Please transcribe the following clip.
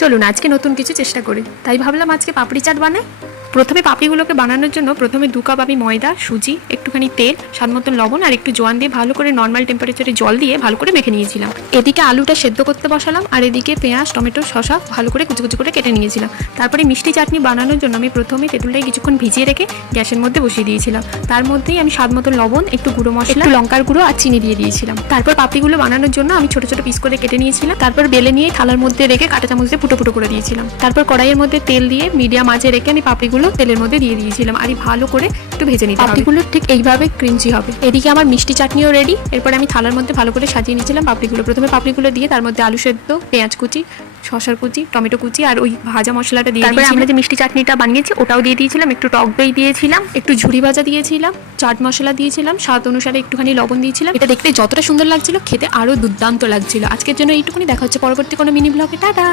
চলুন আজকে নতুন কিছু চেষ্টা করি, তাই ভাবলাম আজকে পাপড়ি চাট বানাই। প্রথমে পাপড়িগুলোকে বানানোর জন্য প্রথমে 2 কাপ আমি ময়দা, সুজি, একটুখানি তেল, স্বাদ মতন লবণ আর একটু জোয়ান দিয়ে ভালো করে নর্মাল টেম্পারেচারে জল দিয়ে ভালো করে মেখে নিয়েছিলাম। এদিকে আলুটা সেদ্ধ করতে বসালাম আর এদিকে পেঁয়াজ, টমেটো, শসা ভালো করে কুচি কুচি করে কেটে নিয়েছিলাম। তারপরে মিষ্টি চাটনি বানানোর জন্য আমি প্রথমে তেঁতুলটাকে কিছুক্ষণ ভিজিয়ে রেখে গ্যাসের মধ্যে বসিয়ে দিয়েছিলাম। তার মধ্যেই আমি স্বাদ মতন লবণ, একটু গুঁড়ো মশলা, একটু লঙ্কার গুঁড়ো আর চিনি দিয়ে দিয়েছিলাম। তারপর পাপড়িগুলো বানানোর জন্য আমি ছোট ছোট পিস করে কেটে নিয়েছিলাম। তারপর বেলে নিয়ে থালার মধ্যে রেখে কাঁটা চামচ দিয়ে ফুটো ফুটো করে দিয়েছিলাম। তারপর কড়াইয়ের মধ্যে তেল দিয়ে মিডিয়াম আঁচে রেখে আমি পাপড়িগুলো তেলের মধ্যে দিয়ে দিয়েছিলাম আর ভালো করে একটু ভেজে নিতে হবে। পাপড়িগুলো ঠিক এইভাবে ক্রিঞ্চি হবে। এদিকে আমার মিষ্টি চাটনিও রেডি। এরপরে আমি থালার মধ্যে ভালো করে সাজিয়ে নিয়েছিলাম পাপড়িগুলো। প্রথমে পাপড়িগুলো দিয়ে তার মধ্যে আলু সেদ্ধ, পেঁয়াজ কুচি, শসার কুচি, টমেটো কুচি আর ওই ভাজা মশলাটা দিয়ে তারপরে আমরা যে মিষ্টি চাটনিটা বানিয়েছি ওটাও দিয়ে দিয়েছিলাম। একটু টক দই দিয়েছিলাম, একটু ঝুরি ভাজা দিয়েছিলাম, চাট মশলা দিয়েছিলাম, স্বাদ অনুসারে একটুখানি লবণ দিয়েছিলাম। এটা দেখতে যতটা সুন্দর লাগছিল খেতে আরো দুর্দান্ত লাগছিল। আজকের জন্য এইটুকুনি, দেখা হচ্ছে পরবর্তী কোনো মিনি ব্লগে। টাটা।